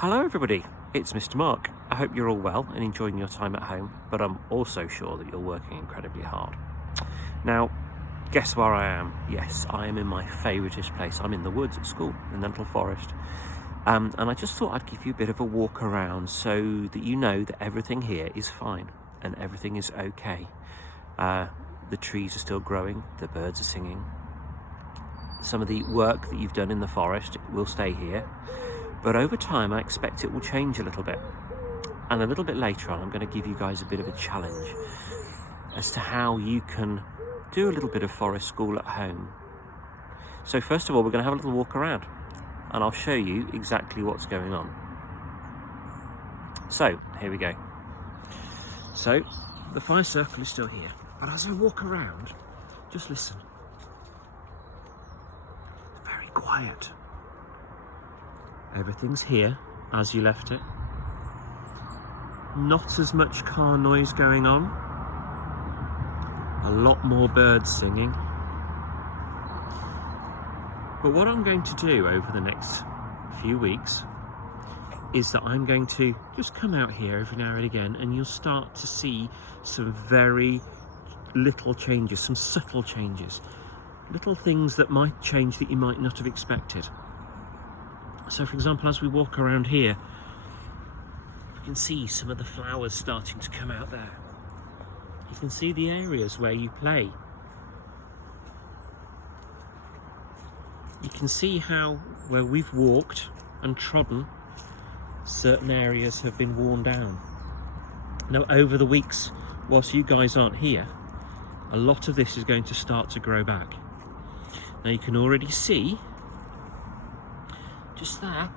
Hello everybody, it's Mr. Mark. I hope you're all well and enjoying your time at home, but I'm also sure that you're working incredibly hard. Now, guess where I am? Yes, I am in my favouriteest place. I'm in the woods at school, in the little forest. And I just thought I'd give you a bit of a walk around so that you know that everything here is fine and everything is okay. The trees are still growing, the birds are singing. Some of the work that you've done in the forest will stay here. But over time, I expect it will change a little bit. And a little bit later on, I'm going to give you guys a bit of a challenge as to how you can do a little bit of forest school at home. So first of all, we're going to have a little walk around and I'll show you exactly what's going on. So here we go. So the fire circle is still here. But as I walk around, just listen. It's very quiet. Everything's here as you left it. Not as much car noise going on. A lot more birds singing. But what I'm going to do over the next few weeks is that I'm going to just come out here every now and again and you'll start to see some very little changes, some subtle changes. Little things that might change that you might not have expected. So for example, as we walk around here, you can see some of the flowers starting to come out there. You can see the areas where you play. You can see how, where we've walked and trodden, certain areas have been worn down. Now over the weeks, whilst you guys aren't here, a lot of this is going to start to grow back. Now you can already see just there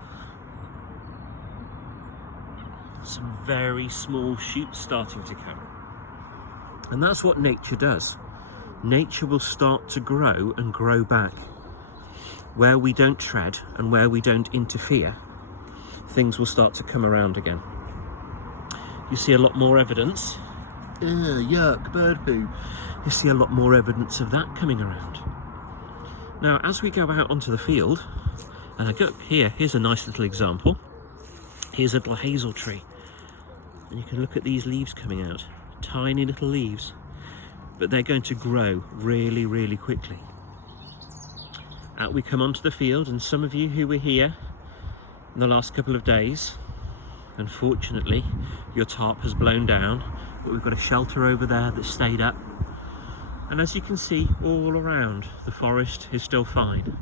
some very small shoots starting to come, and that's what nature does. Nature will start to grow and grow back. Where we don't tread and where we don't interfere, things will start to come around again. You see a lot more evidence. Yuck, bird poo. You see a lot more evidence of that coming around. Now as we go out onto the field, and I go here's a nice little example. Here's a little hazel tree. And you can look at these leaves coming out. Tiny little leaves. But they're going to grow really, really quickly. Out we come onto the field, and some of you who were here in the last couple of days, unfortunately, your tarp has blown down, but we've got a shelter over there that stayed up. And as you can see, all around, the forest is still fine.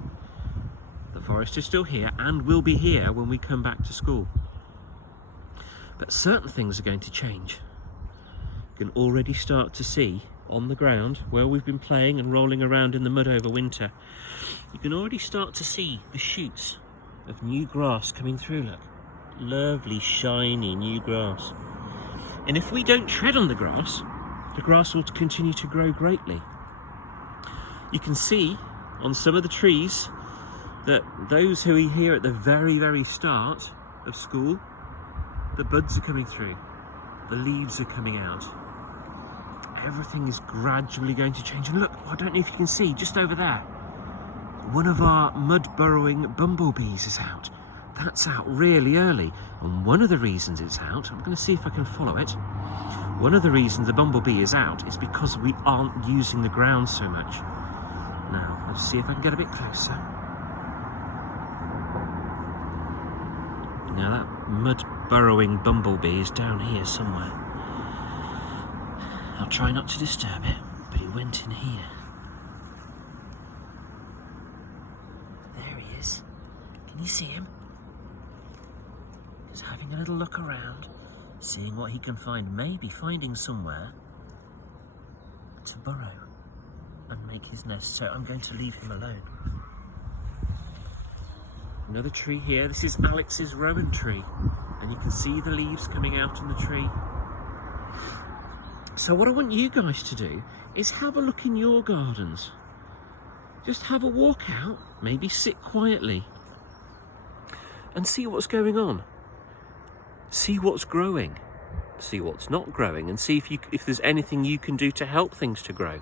The forest is still here and will be here when we come back to school. But certain things are going to change. You can already start to see on the ground where we've been playing and rolling around in the mud over winter. You can already start to see the shoots of new grass coming through. Look, lovely shiny new grass. And if we don't tread on the grass will continue to grow greatly. You can see on some of the trees that those who are here at the very, very start of school, the buds are coming through, the leaves are coming out. Everything is gradually going to change. And look, I don't know if you can see, just over there, one of our mud-burrowing bumblebees is out. That's out really early. And one of the reasons it's out, I'm going to see if I can follow it. One of the reasons the bumblebee is out is because we aren't using the ground so much. Now, let's see if I can get a bit closer. Now that mud-burrowing bumblebee is down here somewhere. I'll try not to disturb it, but he went in here. There he is. Can you see him? He's having a little look around, seeing what he can find, maybe finding somewhere to burrow and make his nest. So I'm going to leave him alone. Another tree here. This is Alex's rowan tree, and you can see the leaves coming out on the tree. So what I want you guys to do is have a look in your gardens. Just have a walk out, maybe sit quietly and see what's going on. See what's growing, see what's not growing, and see if there's anything you can do to help things to grow.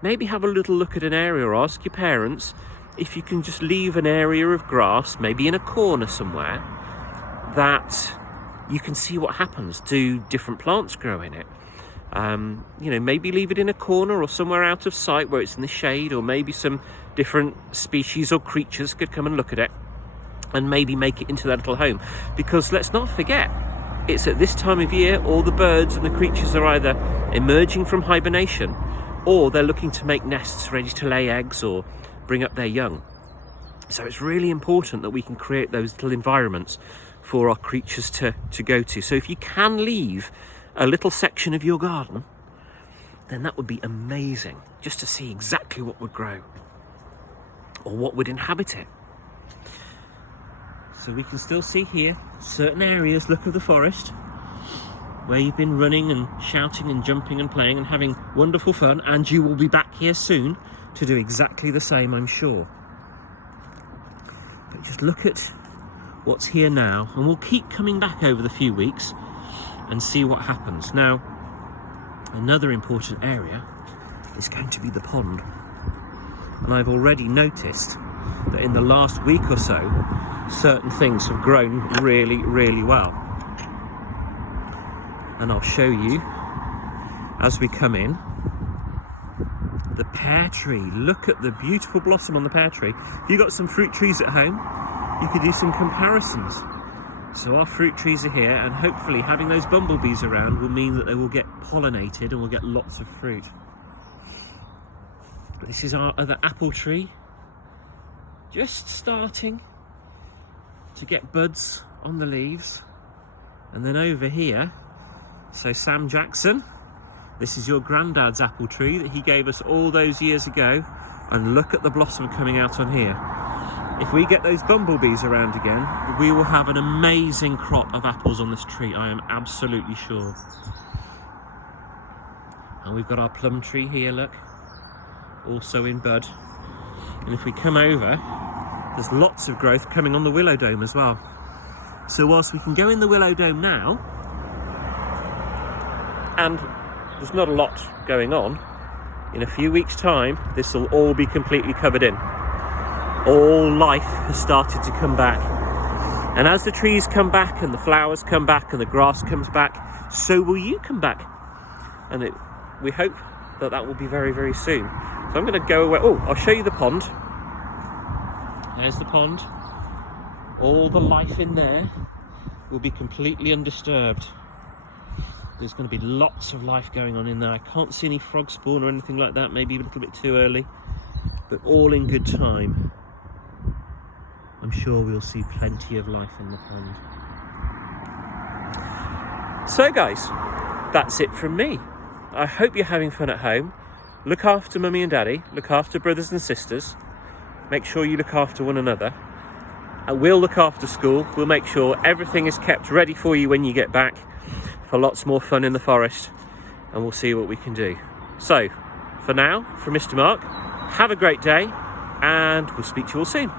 Maybe have a little look at an area, or ask your parents if you can just leave an area of grass, maybe in a corner somewhere, that you can see what happens. Do different plants grow in it? Maybe leave it in a corner or somewhere out of sight where it's in the shade, or maybe some different species or creatures could come and look at it and maybe make it into their little home. Because let's not forget, it's at this time of year all the birds and the creatures are either emerging from hibernation or they're looking to make nests ready to lay eggs or bring up their young. So it's really important that we can create those little environments for our creatures to go to. So if you can leave a little section of your garden, then that would be amazing, just to see exactly what would grow or what would inhabit it. So we can still see here certain areas, look, of the forest where you've been running and shouting and jumping and playing and having wonderful fun, and you will be back here soon to do exactly the same, I'm sure. But just look at what's here now, and we'll keep coming back over the few weeks and see what happens. Now, another important area is going to be the pond. And I've already noticed that in the last week or so, certain things have grown really, really well. And I'll show you as we come in. The pear tree, look at the beautiful blossom on the pear tree. If you've got some fruit trees at home, you could do some comparisons. So our fruit trees are here, and hopefully having those bumblebees around will mean that they will get pollinated and we'll get lots of fruit. This is our other apple tree, just starting to get buds on the leaves. And then over here, so Sam Jackson, this is your granddad's apple tree that he gave us all those years ago, and look at the blossom coming out on here. If we get those bumblebees around again, we will have an amazing crop of apples on this tree, I am absolutely sure. And we've got our plum tree here, look, also in bud. And if we come over, there's lots of growth coming on the willow dome as well. So whilst we can go in the willow dome now, and there's not a lot going on, in a few weeks' time, this will all be completely covered in. All life has started to come back. And as the trees come back and the flowers come back and the grass comes back, so will you come back. And we hope that that will be very, very soon. So I'm going to go away. Oh, I'll show you the pond. There's the pond. All the life in there will be completely undisturbed. There's going to be lots of life going on in there. I can't see any frog spawn or anything like that, maybe a little bit too early, but all in good time. I'm sure we'll see plenty of life in the pond. So guys, that's it from me. I hope you're having fun at home. Look after mummy and daddy, look after brothers and sisters. Make sure you look after one another. And we'll look after school. We'll make sure everything is kept ready for you when you get back for lots more fun in the forest. And we'll see what we can do. So, for now, from Mr. Mark, have a great day, and we'll speak to you all soon.